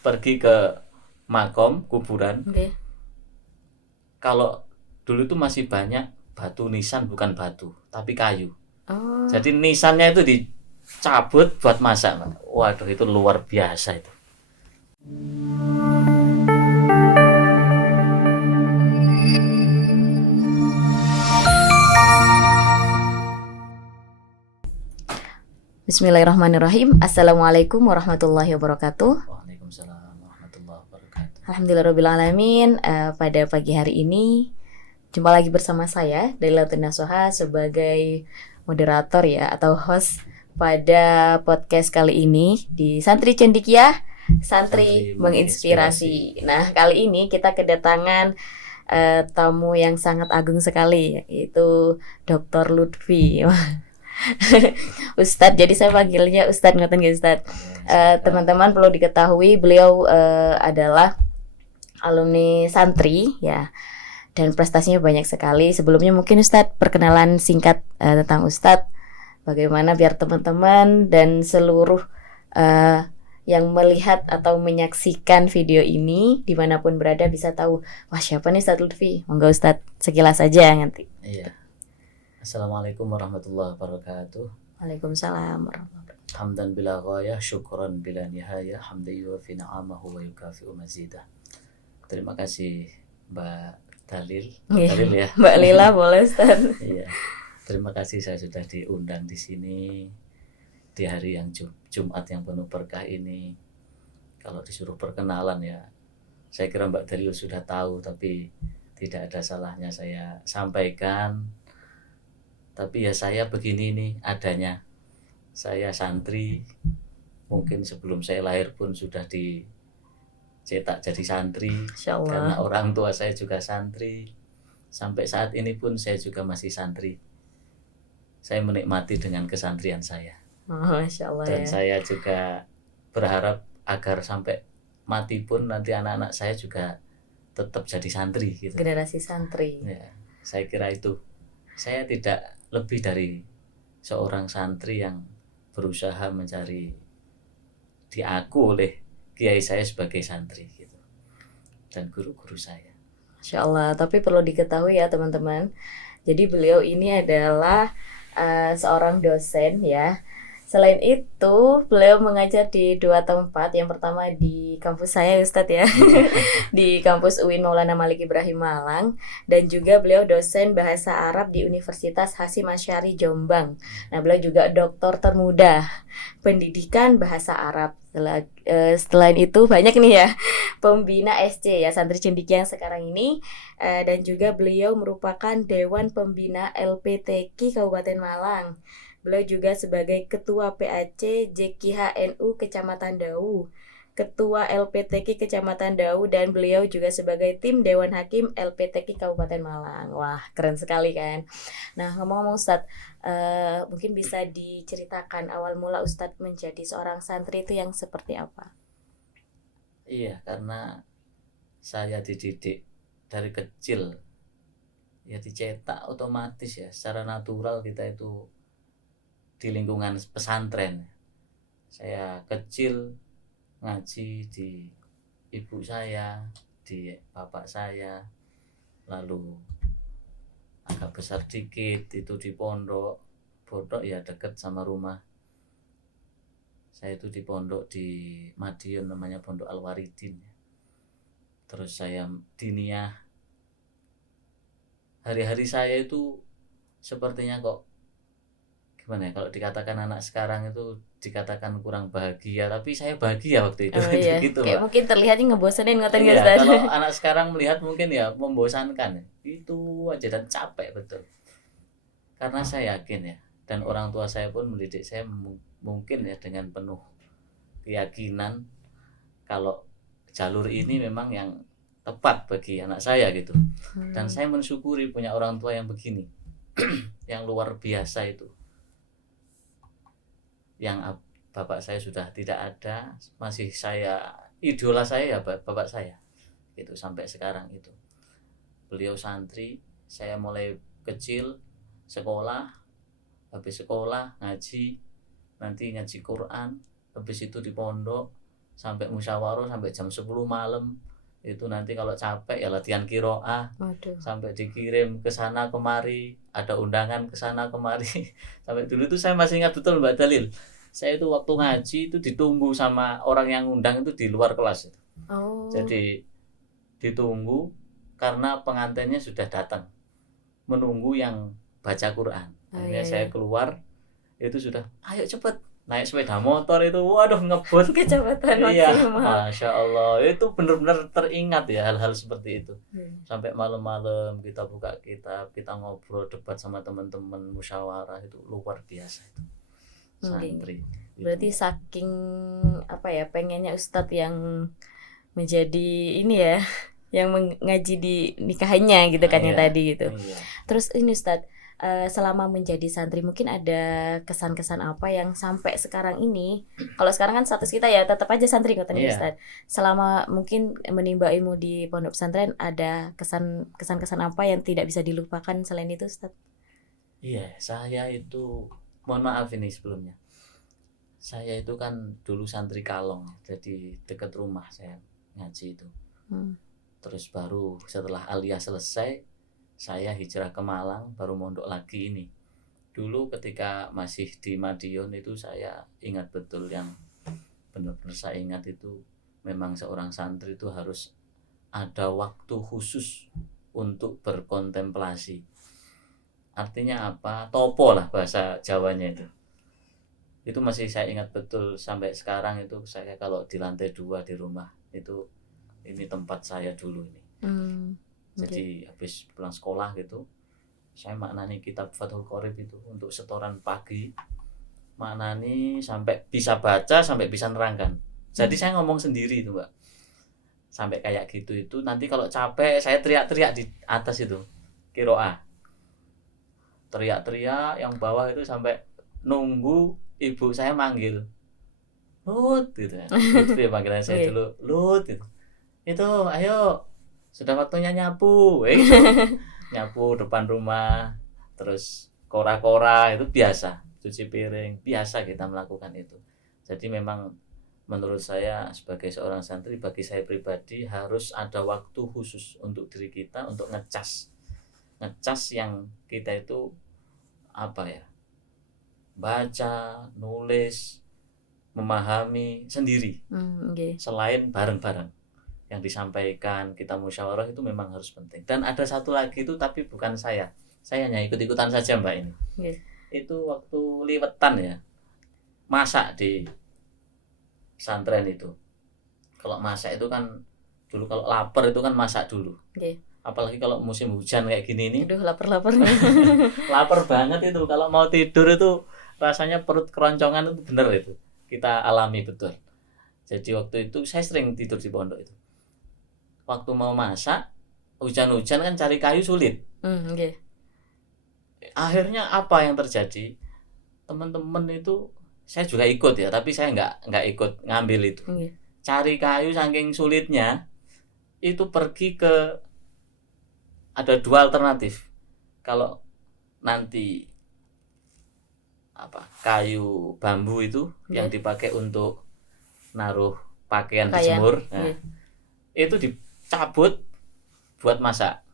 pergi ke makom kuburan. Oke. Kalau dulu itu masih banyak batu nisan, bukan batu tapi kayu. Oh, Jadi nisannya itu dicabut buat masak. Waduh, itu luar biasa itu. Bismillahirrahmanirrahim. Assalamualaikum warahmatullahi wabarakatuh. Waalaikumsalam warahmatullahi wabarakatuh. Alhamdulillahirobbilalamin. Pada pagi hari ini jumpa lagi bersama saya Dailatul Nasoha sebagai moderator ya atau host pada podcast kali ini di Santri Cendikiah, Santri Menginspirasi. Nah, kali ini kita kedatangan tamu yang sangat agung sekali, yaitu Dr. Lutfi. Ustadz, jadi saya panggilnya Ustadz, ngoten nggih Ustadz. Teman-teman perlu diketahui beliau adalah alumni santri ya, dan prestasinya banyak sekali. Sebelumnya mungkin Ustadz perkenalan singkat tentang Ustadz, bagaimana biar teman-teman dan seluruh yang melihat atau menyaksikan video ini dimanapun berada bisa tahu, wah siapa nih Ustadz Lutfi. Monggo Ustadz sekilas saja nanti. Iya. Assalamualaikum warahmatullahi wabarakatuh. Waalaikumsalam warahmatullahi wabarakatuh. Hamdan bila ghayah, syukran bila nihayah, hamdan yuwafi na'amahu wa yukafi'u mazidah. Terima kasih Mbak Dalil. Dalil ya. Mbak Lila boleh Ustaz. Iya. Terima kasih saya sudah diundang di sini di hari yang Jumat yang penuh berkah ini. Kalau disuruh perkenalan ya, saya kira Mbak Dalil sudah tahu, tapi tidak ada salahnya saya sampaikan. Tapi ya saya begini nih adanya. Saya santri, mungkin sebelum saya lahir pun sudah dicetak jadi santri. Karena orang tua saya juga santri. Sampai saat ini pun saya juga masih santri. Saya menikmati dengan kesantrian saya. Masya Allah. Dan saya juga berharap agar sampai mati pun nanti anak-anak saya juga tetap jadi santri gitu. Generasi santri. Ya, saya kira itu. Saya tidak lebih dari seorang santri yang berusaha mencari diaku oleh kiai saya sebagai santri gitu, dan guru-guru saya. Masya Allah. Tapi perlu diketahui ya teman-teman, jadi beliau ini adalah seorang dosen ya. Selain itu beliau mengajar di 2 tempat. Yang pertama di kampus saya Ustadz ya, di kampus UIN Maulana Malik Ibrahim Malang. Dan juga beliau dosen bahasa Arab di Universitas Hasyim Asy'ari Jombang. Nah beliau juga doktor termuda pendidikan bahasa Arab. Selain itu banyak nih ya, pembina SC ya, Santri Cendikiah yang sekarang ini. Dan juga beliau merupakan Dewan Pembina LPTQ Kabupaten Malang. Beliau juga sebagai Ketua PAC JKHNU Kecamatan Dau, Ketua LPTQ Kecamatan Dau, dan beliau juga sebagai Tim Dewan Hakim LPTQ Kabupaten Malang. Wah, keren sekali kan. Nah, ngomong-ngomong Ustadz, mungkin bisa diceritakan awal mula Ustadz menjadi seorang santri itu yang seperti apa? Iya, karena saya dididik dari kecil, ya dicetak otomatis ya, secara natural kita itu di lingkungan pesantren. Saya kecil ngaji di ibu saya, di bapak saya, lalu agak besar dikit itu di pondok ya deket sama rumah. Saya itu di pondok di Madiun, namanya Pondok Al-Waridin. Terus saya diniyah. Hari-hari saya itu sepertinya kok gimana ya, kalau dikatakan anak sekarang itu dikatakan kurang bahagia, tapi saya bahagia waktu itu. Oh iya, gitu, kayak Mbak. mungkin terlihatnya ngebosenin ngoten Iya, Ustaz. kalau anak sekarang melihat mungkin ya membosankan. Itu aja dan capek betul. Karena saya yakin ya, dan orang tua saya pun mendidik saya mungkin ya dengan penuh keyakinan kalau jalur ini memang yang tepat bagi anak saya gitu. Dan saya mensyukuri punya orang tua yang begini. Yang luar biasa itu. Yang bapak saya sudah tidak ada, masih saya idola saya ya bapak saya gitu sampai sekarang itu. Beliau santri, saya mulai kecil sekolah, habis sekolah ngaji, nanti ngaji Quran, habis itu di pondok sampai musyawarah sampai jam 10 malam. Itu nanti kalau capek ya latihan qiraah Waduh. sampai dikirim ke sana kemari, ada undangan ke sana kemari. Sampai dulu itu saya masih ingat betul Mbak Dalil. Saya itu waktu ngaji itu ditunggu sama orang yang undang itu di luar kelas itu. Oh. Jadi ditunggu karena pengantinnya sudah datang. Menunggu yang baca Quran. Akhirnya saya keluar itu sudah ayo cepet naik sepeda motor itu, waduh ngebut kecepatan iya, maksimal. Masya Allah itu benar-benar teringat ya hal-hal seperti itu. Sampai malam-malam kita buka kitab, kita ngobrol debat sama teman-teman, musyawarah itu luar biasa itu santri. Berarti saking apa ya pengennya Ustadz yang menjadi ini ya yang mengaji di nikahannya gitu kan yang tadi gitu. Terus ini Ustadz, selama menjadi santri mungkin ada kesan-kesan apa yang sampai sekarang ini, kalau sekarang kan status kita ya tetap aja santri kata Ustadz. Selama mungkin menimba ilmu di pondok pesantren ada kesan-kesan apa yang tidak bisa dilupakan selain itu Ustadz? Iya, saya itu mohon maaf ini sebelumnya. Saya itu kan dulu santri Kalong, jadi dekat rumah saya ngaji itu. Terus baru setelah aliyah selesai saya hijrah ke Malang, baru mondok lagi ini. Dulu ketika masih di Madiun itu saya ingat betul, yang benar-benar saya ingat itu memang seorang santri itu harus ada waktu khusus untuk berkontemplasi. Artinya apa? Topo lah bahasa Jawanya itu. Itu masih saya ingat betul sampai sekarang itu. Saya kalau di lantai 2 di rumah itu, ini tempat saya dulu ini. Jadi habis pulang sekolah gitu, saya maknani kitab Fathul Qorib itu untuk setoran pagi, maknani sampai bisa baca, sampai bisa nerangkan. Jadi saya ngomong sendiri itu Mbak, sampai kayak gitu itu. Nanti kalau capek saya teriak-teriak di atas itu qiraah, teriak-teriak yang bawah itu sampai nunggu ibu saya manggil Lut gitu ya. Itu ya panggilan saya dulu, Lut gitu. Itu ayo sudah waktunya nyapu, nyapu depan rumah, terus kora-kora itu biasa, cuci piring biasa kita melakukan itu. Jadi memang menurut saya sebagai seorang santri, bagi saya pribadi harus ada waktu khusus untuk diri kita, untuk ngecas yang kita itu apa ya, baca, nulis, memahami sendiri, selain bareng-bareng yang disampaikan, kita musyawarah itu memang harus penting. Dan ada satu lagi itu, tapi bukan saya hanya ikut-ikutan saja Mbak ini. Itu waktu liwetan ya, masak di pesantren itu. Kalau masak itu kan dulu, kalau lapar itu kan masak dulu. Apalagi kalau musim hujan kayak gini ini. Aduh, lapar lapar banget itu. Kalau mau tidur itu rasanya perut keroncongan itu, bener itu kita alami betul. Jadi waktu itu saya sering tidur di pondok itu. Waktu mau masak, hujan-hujan kan cari kayu sulit. Akhirnya apa yang terjadi? Teman-teman itu, saya juga ikut ya, tapi saya nggak ikut ngambil itu. Cari kayu saking sulitnya, itu pergi ke, ada 2 alternatif. Kalau nanti apa, kayu bambu itu yang dipakai untuk naruh pakaian dijemur, nah, itu dicabut buat masak.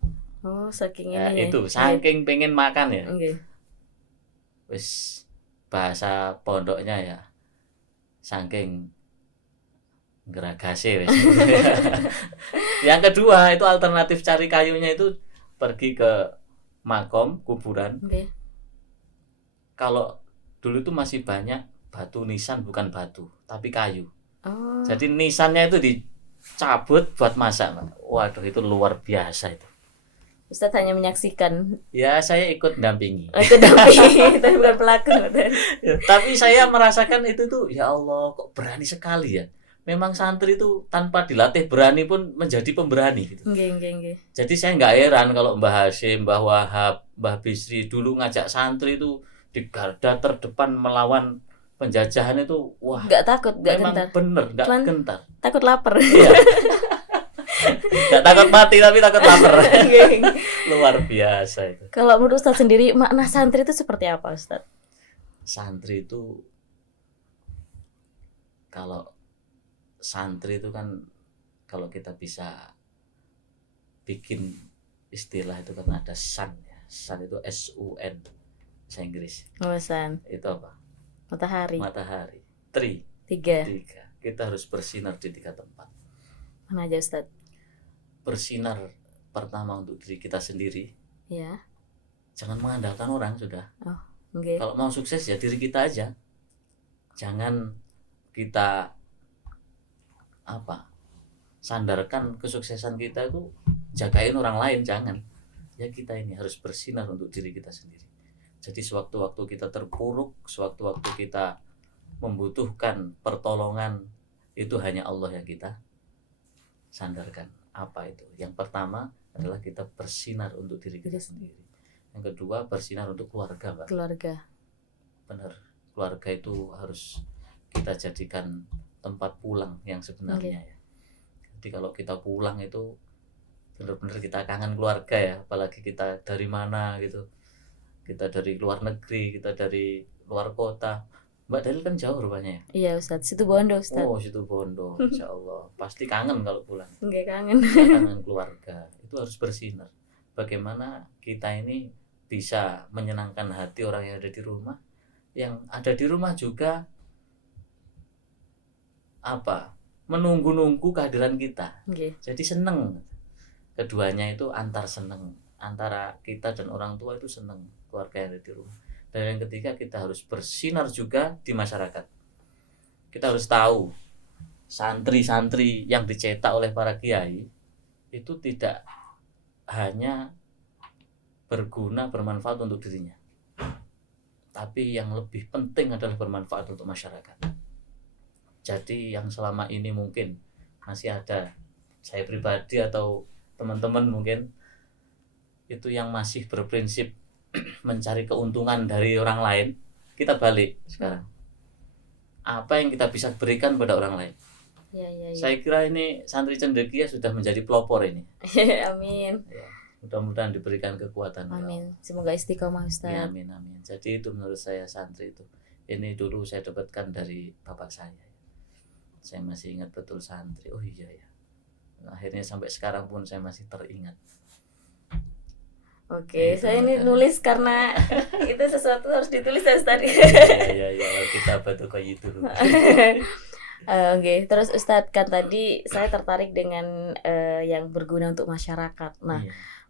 Saking ya, ini itu saking pengen makan ya. Wis bahasa pondoknya ya, saking geragase wis. Yang kedua itu alternatif cari kayunya itu pergi ke makom, kuburan. Kalau dulu itu masih banyak batu nisan, bukan batu tapi kayu. Jadi nisannya itu dicabut buat masak. Waduh, itu luar biasa itu. Ustadz hanya menyaksikan. Ya, saya ikut dampingi. Itu dampingi, tapi bukan pelaku. Tapi saya merasakan itu tuh, ya Allah, kok berani sekali ya. Memang santri itu tanpa dilatih berani pun menjadi pemberani gitu. Jadi saya nggak heran kalau Mbah Hasyim, Mbah Wahab, Mbah Bisri dulu ngajak santri itu di garda terdepan melawan penjajahan itu, wah, nggak takut, nggak gentar. Bener, nggak gentar. Takut lapar. Iya. Nggak takut mati tapi takut lapar. Luar biasa itu. Kalau menurut Ustadz sendiri, makna santri itu seperti apa Ustadz? Santri itu, kalau santri itu kan kalau kita bisa bikin istilah itu kan ada sun ya. Sun itu SUN bahasa Inggris. Sun. Itu apa? Matahari. Matahari. Tri. 3. Kita harus bersinar di 3 tempat. Mana aja Ustadz? Bersinar pertama untuk diri kita sendiri. Ya. Jangan mengandalkan orang sudah. Okay. Kalau mau sukses ya diri kita aja. Jangan kita sandarkan kesuksesan kita itu jagain orang lain, jangan. Ya kita ini harus bersinar untuk diri kita sendiri. Jadi sewaktu-waktu kita terpuruk, sewaktu-waktu kita membutuhkan pertolongan, itu hanya Allah yang kita sandarkan. Apa itu? Yang pertama adalah kita bersinar untuk diri kita sendiri. Yang kedua bersinar untuk keluarga, Pak. Keluarga. Benar. Keluarga itu harus kita jadikan tempat pulang yang sebenarnya ya. Jadi kalau kita pulang itu benar-benar kita kangen keluarga ya, apalagi kita dari mana gitu. Kita dari luar negeri, kita dari luar kota. Mbak Dalil kan jauh rupanya ya? Iya Ustadz, Situbondo Ustadz. Oh Situbondo, Insya Allah. Pasti kangen kalau pulang. Enggak kangen. Kangen keluarga, itu harus bersinar. Bagaimana kita ini bisa menyenangkan hati orang yang ada di rumah, yang ada di rumah juga menunggu-nunggu kehadiran kita. Jadi seneng. Keduanya itu antar seneng, antara kita dan orang tua itu seneng, keluarga yang ada di rumah. Dan yang ketiga kita harus bersinar juga di masyarakat. Kita harus tahu santri-santri yang dicetak oleh para kiai itu tidak hanya berguna bermanfaat untuk dirinya, tapi yang lebih penting adalah bermanfaat untuk masyarakat. Jadi yang selama ini mungkin masih ada, saya pribadi atau teman-teman mungkin itu yang masih berprinsip mencari keuntungan dari orang lain, kita balik sekarang. Apa yang kita bisa berikan pada orang lain? Ya. Saya kira ini santri cendekia sudah menjadi pelopor ini. Amin. Ya, mudah-mudahan diberikan kekuatan. Amin. Semoga istiqomah Ustaz. Ya, amin. Jadi itu menurut saya santri itu. Ini dulu saya dapatkan dari bapak saya. Saya masih ingat betul santri. Oh iya ya. Akhirnya sampai sekarang pun saya masih teringat. Oke, saya ini nulis karena itu sesuatu harus ditulis ya Ustaz. Iya, kita betul kayak itu. Oke, terus Ustadz kan tadi saya tertarik dengan yang berguna untuk masyarakat. Nah,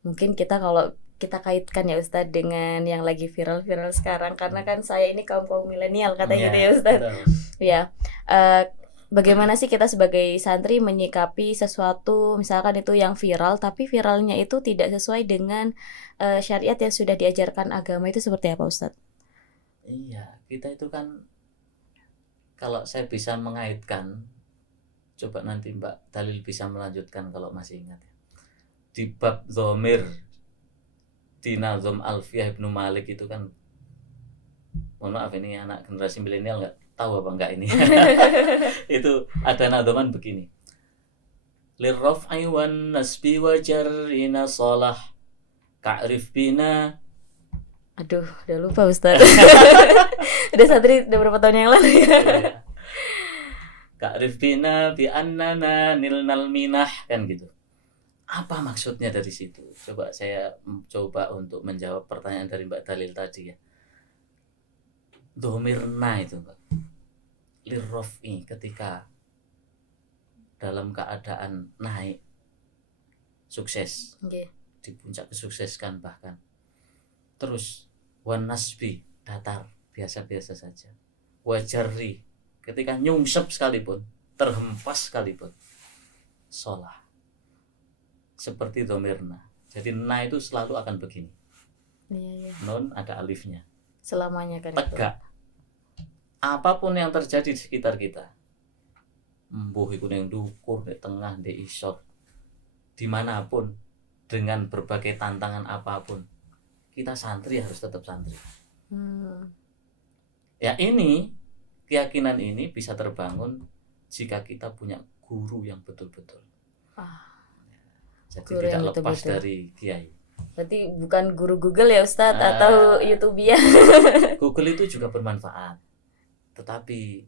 mungkin kita kalau kita kaitkan ya Ustadz dengan yang lagi viral-viral sekarang, karena kan saya ini kaum milenial katanya gitu ya Ustadz. Ya, bagaimana sih kita sebagai santri menyikapi sesuatu misalkan itu yang viral tapi viralnya itu tidak sesuai dengan syariat yang sudah diajarkan agama, itu seperti apa Ustadz? Iya, kita itu kan kalau saya bisa mengaitkan, coba nanti Mbak Dalil bisa melanjutkan kalau masih ingat ya. Di bab dhamir di Nazm Alfiyah Ibnu Malik itu kan, mohon maaf ini anak generasi milenial nggak tahu apa enggak ini. Itu ada nadhaman begini. Lirraf'i wan nasbi wa jarrina salah ka'rif bina. Aduh, udah lupa Ustaz. Udah santri udah berapa tahun yang lalu ya. Ka'rif bina bi annana nilnal minah, kan gitu. Apa maksudnya dari situ? Saya coba untuk menjawab pertanyaan dari Mbak Dalil tadi ya. Dhomirna itu Mbak, lirraf'i ketika dalam keadaan naik, sukses, di puncak kesuksesan bahkan. Terus wan nasbi datar, biasa-biasa saja. Wajarri ketika nyungsep sekalipun, terhempas sekalipun, sholah seperti dhomirna. Jadi na itu selalu akan begini. Iya. Nun ada alifnya. Selamanya kan tegak. Apapun yang terjadi di sekitar kita, mbuh iku ning dukur, di tengah, di isor, dimanapun, dengan berbagai tantangan apapun, kita santri harus tetap santri. Ya ini, keyakinan ini bisa terbangun jika kita punya guru yang betul-betul. Jadi guru tidak lepas betul-betul dari kiai. Berarti bukan guru Google ya Ustadz atau YouTube ya. Google itu juga bermanfaat, tetapi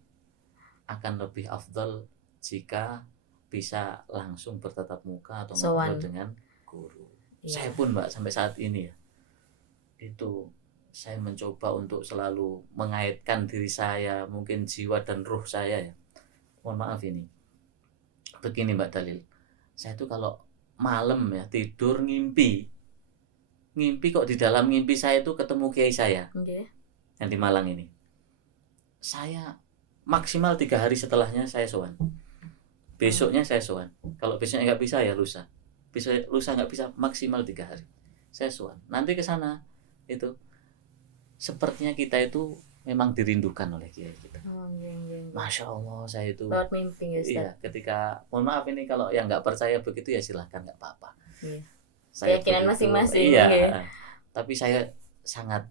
akan lebih afdal jika bisa langsung bertatap muka atau Sowan. ngobrol dengan guru. Iya. Saya pun Mbak sampai saat ini ya, itu saya mencoba untuk selalu mengaitkan diri saya, mungkin jiwa dan ruh saya ya. Mohon maaf ini. Begini Mbak Dalil, saya tuh kalau malam ya tidur ngimpi kok di dalam mimpi saya itu ketemu kiai saya Oke. yang di Malang ini. Saya maksimal 3 hari setelahnya saya sowan. Besoknya saya sowan. Kalau besoknya nggak bisa ya lusa. Lusa nggak bisa, maksimal 3 hari saya sowan. Nanti ke sana itu sepertinya kita itu memang dirindukan oleh kiai kita. Masya Allah, saya itu Lewat mimpi ya Ustaz. iya, ketika mohon maaf ini kalau yang nggak percaya begitu ya silahkan, nggak apa-apa. Iya. Saya Keyakinan begitu, masing-masing, iya. ya. Tapi saya sangat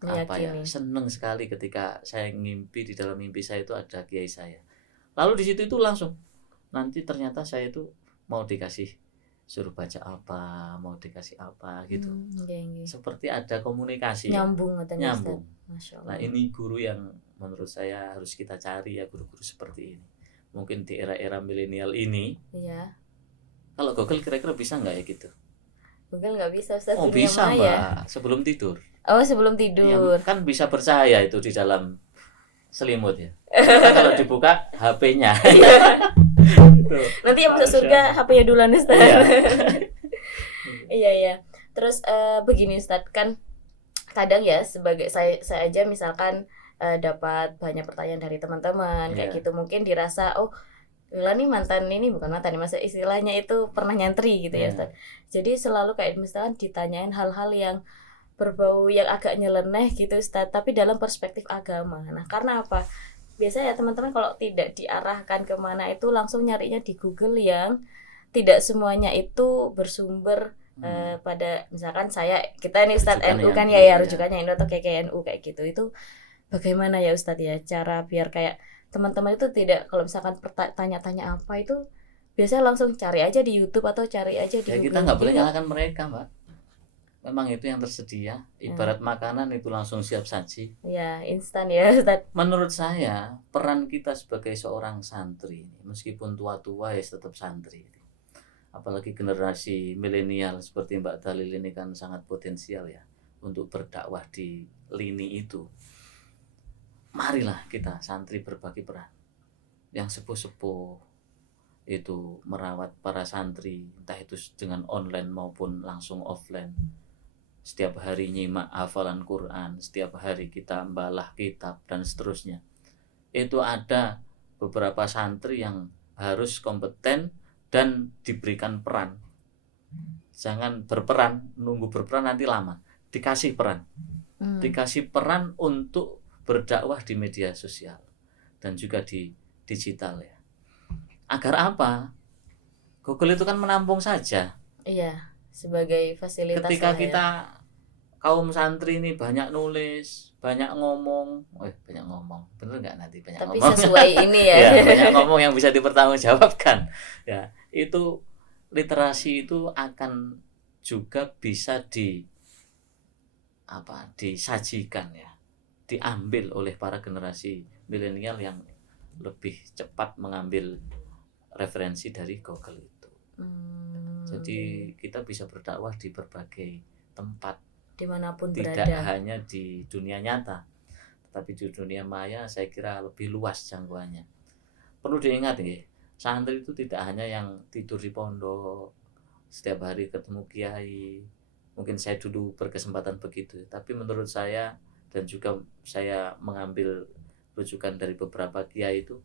Meyakini. seneng sekali ketika saya ngimpi, di dalam mimpi saya itu ada kiai saya. Lalu di situ itu langsung nanti ternyata saya itu mau dikasih suruh baca apa, mau dikasih apa gitu. Seperti ada komunikasi. Nyambung katanya Nyambung. Ustaz. Masya Allah. Nah, ini guru yang menurut saya harus kita cari ya, guru-guru seperti ini. Mungkin di era-era milenial ini. Iya. Kalau Google kira-kira bisa nggak ya gitu? Google nggak bisa Ustaz. Oh dunia bisa maya. Mbak, sebelum tidur. Oh sebelum Ya, tidur. kan bisa bercahaya itu di dalam selimut ya. Kan kalau dibuka HP-nya. Nanti yang masuk surga HP-nya duluan Ustaz. Iya. Iya. Terus begini Ustaz, kan kadang ya sebagai saya aja misalkan dapat banyak pertanyaan dari teman-teman kayak Iya. gitu, mungkin dirasa oh Lila nih mantan ini bukan mantan nih, masa istilahnya itu pernah nyantri gitu ya Iya. Ustaz. Jadi selalu kayak misalkan ditanyain hal-hal yang berbau yang agak nyeleneh gitu Ustaz, tapi dalam perspektif agama. Nah karena apa? Biasanya teman-teman kalau tidak diarahkan kemana itu langsung nyarinya di Google yang tidak semuanya itu bersumber pada misalkan kita ini Ustadz Rujukan NU yang kan benar, ya ya. rujukannya NU atau KKNU kayak gitu. Itu bagaimana ya Ustadz ya cara biar kayak teman-teman itu tidak, kalau misalkan tanya-tanya apa itu biasanya langsung cari aja di YouTube atau cari aja di Ya Google. kita nggak boleh Gitu. nyalakan mereka Mbak. Memang itu yang tersedia. Ibarat makanan itu langsung siap saji. Ya instan ya Ustadz. Menurut saya peran kita sebagai seorang santri ini, meskipun tua-tua ya tetap santri. Apalagi generasi milenial seperti Mbak Dalil ini kan sangat potensial ya untuk berdakwah di lini itu. Marilah kita santri berbagi peran. Yang sepuh-sepuh itu merawat para santri, entah itu dengan online maupun langsung offline. Setiap hari nyimak hafalan Quran, setiap hari kita membalah kitab dan seterusnya. Itu ada beberapa santri yang harus kompeten dan diberikan peran. Jangan berperan, nunggu berperan nanti lama. Dikasih peran. Dikasih peran untuk berdakwah di media sosial dan juga di digital ya. Agar apa? Google itu kan menampung saja. Iya, sebagai fasilitas. Ketika kita kaum santri ini banyak nulis, banyak ngomong, bener nggak nanti banyak tapi ngomong? sesuai ini ya. Ya, banyak ngomong yang bisa dipertanggungjawabkan. Ya, itu literasi itu akan juga bisa disajikan ya, diambil oleh para generasi milenial yang lebih cepat mengambil referensi dari Google itu. Jadi kita bisa berdakwah di berbagai tempat, dimanapun tidak berada. hanya di dunia nyata, tetapi di dunia maya saya kira lebih luas jangkauannya. Perlu diingat ya, santri itu tidak hanya yang tidur di pondok setiap hari ketemu kiai. Mungkin saya dulu berkesempatan begitu, tapi menurut saya dan juga saya mengambil rujukan dari beberapa kiai itu,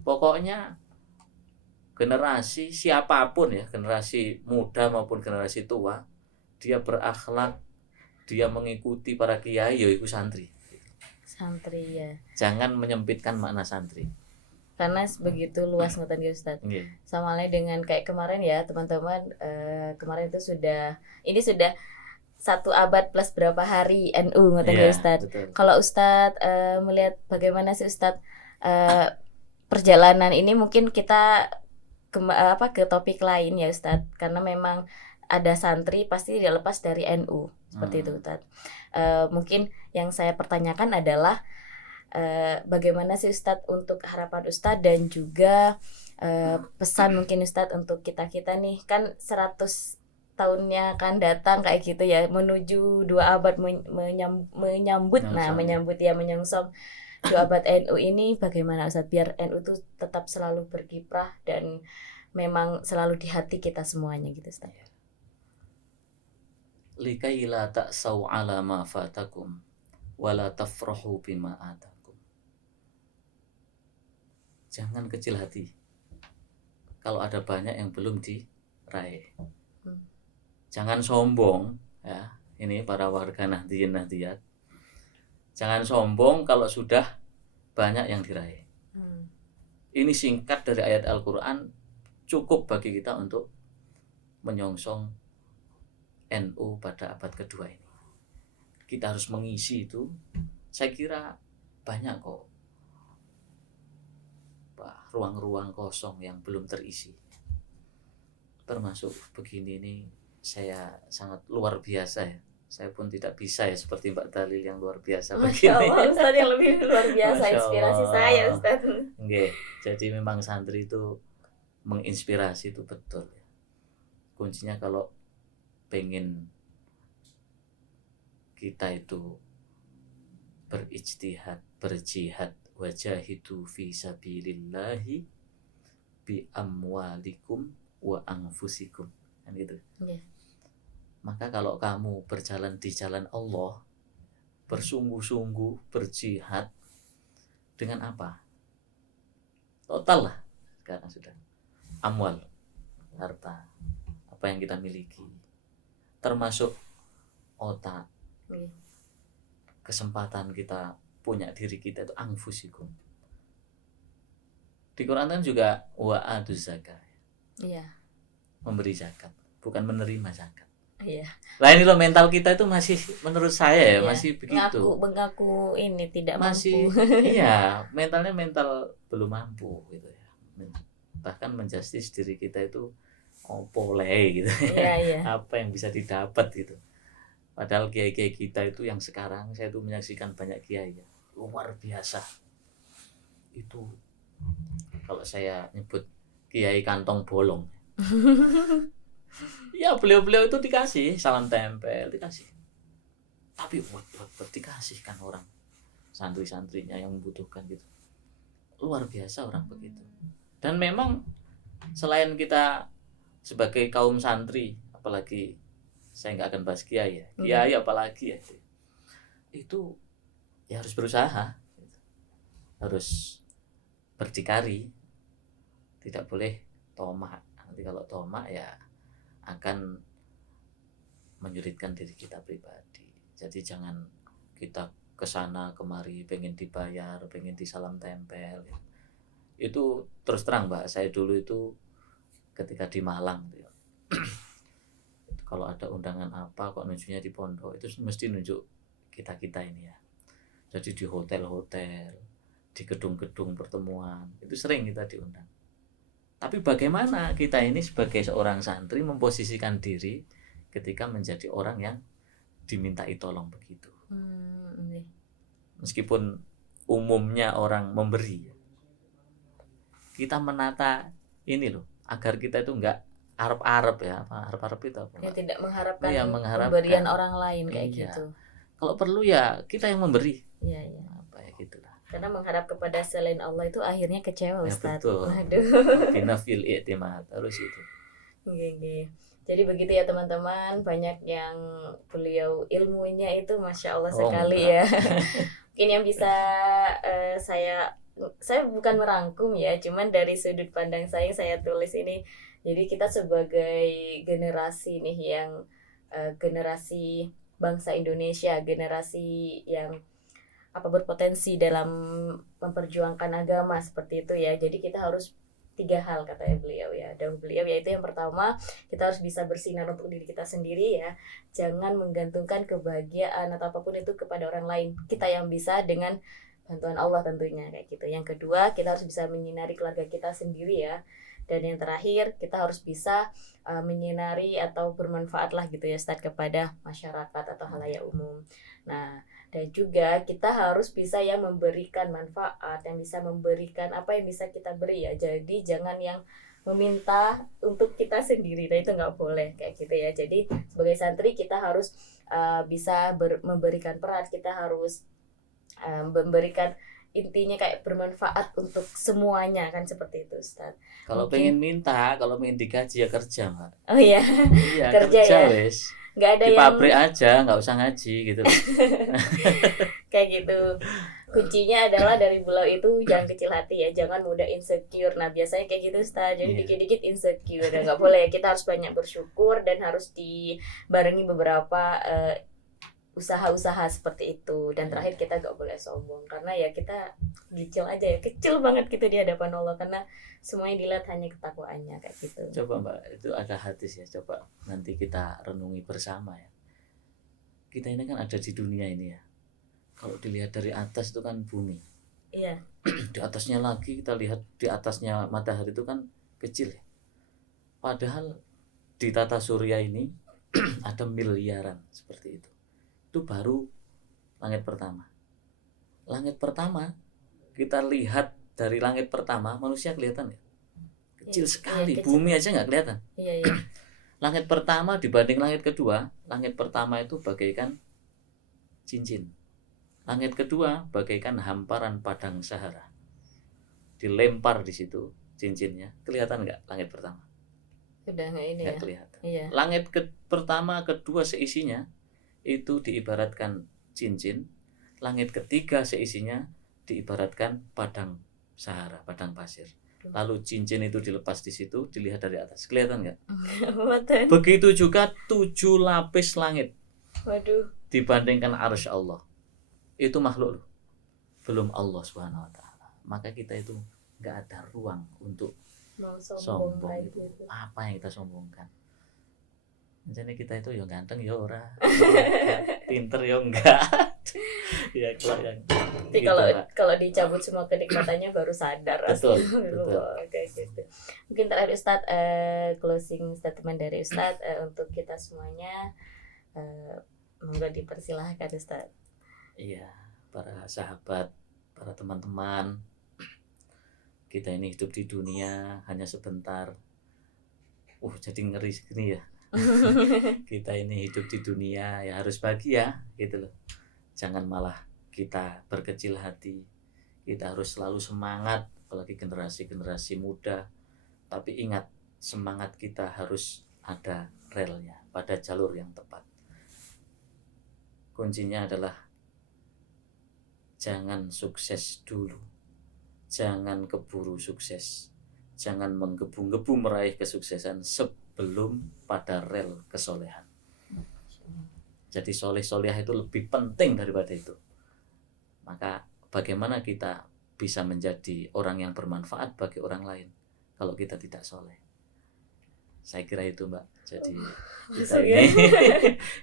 pokoknya generasi siapapun ya, generasi muda maupun generasi tua, dia berakhlak, dia mengikuti para kiai, ya itu santri. Santri ya. Jangan menyempitkan makna santri. Karena begitu luas ngoten ya Ustaz. Sama halnya dengan kayak kemarin ya teman-teman, kemarin itu sudah 1 abad plus berapa hari NU ngoten ya Ustaz. Kalau Ustaz melihat bagaimana sih Ustaz perjalanan ini, mungkin kita ke topik lain ya Ustaz, karena memang ada santri pasti tidak lepas dari NU seperti itu Ustaz. Mungkin yang saya pertanyakan adalah bagaimana sih Ustaz untuk harapan Ustaz dan juga pesan mungkin Ustadz untuk kita-kita nih, kan 100 tahunnya akan datang kayak gitu ya, menuju 2 abad menyambut, nah Nyongsong. menyambut ya, menyongsong 2 abad NU ini, bagaimana Ustadz biar NU tuh tetap selalu berkiprah dan memang selalu di hati kita semuanya gitu Ustadz. Likai la ta'sau ala ma fatakum wala tafrahu bima atakum. Jangan kecil hati kalau ada banyak yang belum diraih. Jangan sombong ya, ini para warga Nahdliyin Nahdliyat. Jangan sombong kalau sudah banyak yang diraih. Ini singkat dari ayat Al-Quran, cukup bagi kita untuk menyongsong NU pada abad kedua ini. Kita harus mengisi itu. Saya kira banyak kok ruang-ruang kosong yang belum terisi. Termasuk begini ini, saya sangat luar biasa ya. Saya pun tidak bisa ya seperti Mbak Dalil yang luar biasa Masya begini. Allah, Ustadz yang lebih luar biasa, Masya inspirasi Allah. saya Ustadz. Nggih, jadi memang santri itu menginspirasi itu betul ya. Kuncinya kalau pengen kita itu berijtihad, berjihad, wajahidu fi sabilillahi bi amwalikum wa anfusikum, kan gitu. Yeah. Maka kalau kamu berjalan di jalan Allah, bersungguh-sungguh berjihad dengan apa? Total lah sekarang sudah. Amwal, harta, apa yang kita miliki, termasuk otak, kesempatan kita punya diri kita itu anfusikum. Di Quran kan juga wa'atuz zakat. Iya. Memberi zakat, bukan menerima zakat. Iya. Lah ini loh, mental kita itu masih, menurut saya ya, masih begitu. Mengaku ini tidak masih mampu. Iya, mentalnya mental belum mampu gitu ya. Bahkan menjustis diri kita itu boleh gitu. Iya. Apa yang bisa didapat gitu. Padahal kiai-kiai kita itu yang sekarang saya tuh menyaksikan banyak kiai ya, luar biasa. Itu kalau saya nyebut kiai kantong bolong. Ya beliau-beliau itu dikasih salam tempel, dikasih. Tapi buat dikasihkan orang santri-santrinya yang membutuhkan gitu. Luar biasa orang begitu. Dan memang selain kita sebagai kaum santri, apalagi saya nggak akan bahas kiai ya, kiai apalagi ya, itu ya harus berusaha, harus berdikari, tidak boleh tomak. Nanti kalau tomak ya akan menyulitkan diri kita pribadi. Jadi jangan kita kesana kemari pengen dibayar, pengen disalam tempel. Itu terus terang Mbak, saya dulu itu ketika di Malang kalau ada undangan apa kok nunjuknya di pondok, itu mesti nunjuk kita ini ya. Jadi di hotel-hotel, di gedung-gedung pertemuan, itu sering kita diundang. Tapi bagaimana kita ini sebagai seorang santri memposisikan diri ketika menjadi orang yang dimintai tolong begitu. Meskipun umumnya orang memberi, kita menata ini loh, agar kita itu enggak Arab ya, Arab itu apa? Ya, tidak mengharapkan, ya, pemberian orang lain kayak gitu. Kalau perlu ya kita yang memberi. Iya. Apa ya gitulah. Karena mengharap kepada selain Allah itu akhirnya kecewa Ustaz. Betul. Aduh. Binafil i'timad, harus itu. Gini. Jadi begitu ya teman-teman, banyak yang beliau ilmunya itu Masya Allah sekali ya. Mungkin yang bisa saya bukan merangkum ya, cuman dari sudut pandang saya tulis ini. Jadi kita sebagai generasi nih yang generasi bangsa Indonesia, generasi yang berpotensi dalam memperjuangkan agama seperti itu ya. Jadi kita harus 3 hal katanya beliau ya. Dan beliau yaitu yang pertama, kita harus bisa bersinar untuk diri kita sendiri ya. Jangan menggantungkan kebahagiaan atau apapun itu kepada orang lain. Kita yang bisa dengan bantuan Allah tentunya kayak gitu. Yang kedua, kita harus bisa menyinari keluarga kita sendiri ya. Dan yang terakhir, kita harus bisa menyinari atau bermanfaat lah gitu ya Ustaz kepada masyarakat atau halayak umum. Nah, Dan juga kita harus bisa yang memberikan manfaat, yang bisa memberikan apa yang bisa kita beri ya. Jadi jangan yang meminta untuk kita sendiri, nah itu nggak boleh kayak gitu ya. Jadi sebagai santri kita harus bisa memberikan peran, kita harus memberikan, intinya kayak bermanfaat untuk semuanya kan, seperti itu Ustaz. Kalau Mungkin- pengen minta, kalau pengen digaji ya kerja, Mbak. Oh iya, Iya, Kerja kerja ya. wes. nggak ada Di yang pabrik aja, nggak usah ngaji gitu loh. kayak gitu. Kuncinya adalah dari beliau itu jangan kecil hati ya, jangan mudah insecure. Nah biasanya kayak gitu Ustaz, jadi Iya. dikit-dikit insecure, dan nggak boleh. Kita harus banyak bersyukur dan harus dibarengi beberapa usaha-usaha seperti itu. Dan terakhir kita nggak boleh sombong, karena ya kita kecil aja ya, kecil banget gitu di hadapan Allah, karena semuanya dilihat hanya ketakwaannya kayak gitu. Coba Mbak, itu ada hadis ya, coba nanti kita renungi bersama ya. Kita ini kan ada di dunia ini ya. Kalau dilihat dari atas itu kan bumi. Iya, Di atasnya lagi kita lihat di atasnya matahari itu kan kecil ya. Padahal di tata surya ini ada miliaran seperti itu. Itu baru langit pertama. Langit pertama, kita lihat dari langit pertama, manusia kelihatan ya? Kecil Iya, sekali, kecil. bumi aja nggak kelihatan. iya, iya. Langit pertama dibanding langit kedua, langit pertama itu bagaikan cincin. Langit kedua bagaikan hamparan padang Sahara. Dilempar di situ cincinnya, kelihatan nggak langit pertama? Sudah nggak ini Nggak ya. kelihatan. Iya. Langit pertama, kedua seisinya itu diibaratkan cincin. Langit ketiga seisinya diibaratkan padang Sahara, padang pasir. Lalu cincin itu dilepas di situ, dilihat dari atas, kelihatan nggak? Betul. Begitu juga 7 lapis langit Waduh. dibandingkan arsy Allah. Itu makhluk loh, belum Allah Subhanahu Wa Taala. Maka kita itu nggak ada ruang untuk Mau sombong sombong lagi. itu. Apa yang kita sombongkan? Jadi kita itu ya ganteng ya ora, pinter ya enggak. Ya kalau yang Tapi gitu, kalau Mbak. kalau dicabut semua kenikmatannya baru sadar. Betul, Astagfirullah, kayak gitu. Mungkin terakhir Ustadz, closing statement dari Ustadz untuk kita semuanya, monggo dipersilahkan Ustadz. Iya, para sahabat, para teman-teman, kita ini hidup di dunia hanya sebentar. Jadi ngeri gini ya. Kita ini hidup di dunia ya harus bahagia gitu loh. Jangan malah kita berkecil hati. Kita harus selalu semangat, apalagi generasi-generasi muda. Tapi ingat, semangat kita harus ada relnya, pada jalur yang tepat. Kuncinya adalah jangan sukses dulu. Jangan keburu sukses. Jangan menggebu-gebu meraih kesuksesan sebelum pada rel kesolehan. Jadi soleh-solehah itu lebih penting daripada itu. Maka bagaimana kita bisa menjadi orang yang bermanfaat bagi orang lain kalau kita tidak soleh? Saya kira itu Mbak. Jadi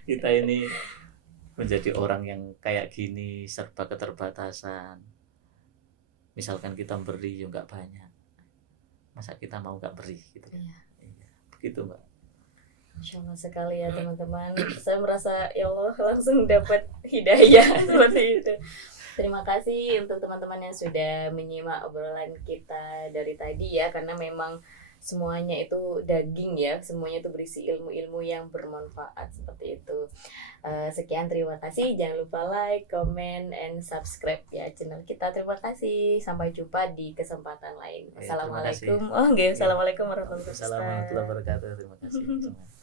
kita ini menjadi orang yang kayak gini, serba keterbatasan. Misalkan kita beri ya nggak banyak, masa kita mau nggak beri gitu. Iya. Begitu Mbak. Masya Allah sekali ya teman-teman. Saya merasa ya Allah langsung dapat hidayah seperti itu. Terima kasih untuk teman-teman yang sudah menyimak obrolan kita dari tadi ya, karena memang semuanya itu daging ya, semuanya itu berisi ilmu-ilmu yang bermanfaat seperti itu. Sekian, terima kasih. Jangan lupa like, comment, and subscribe ya channel kita. Terima kasih. Sampai jumpa di kesempatan lain. Terima kasih. Assalamualaikum. Assalamualaikum warahmatullahi wabarakatuh. Assalamualaikum warahmatullahi wabarakatuh. Terima kasih.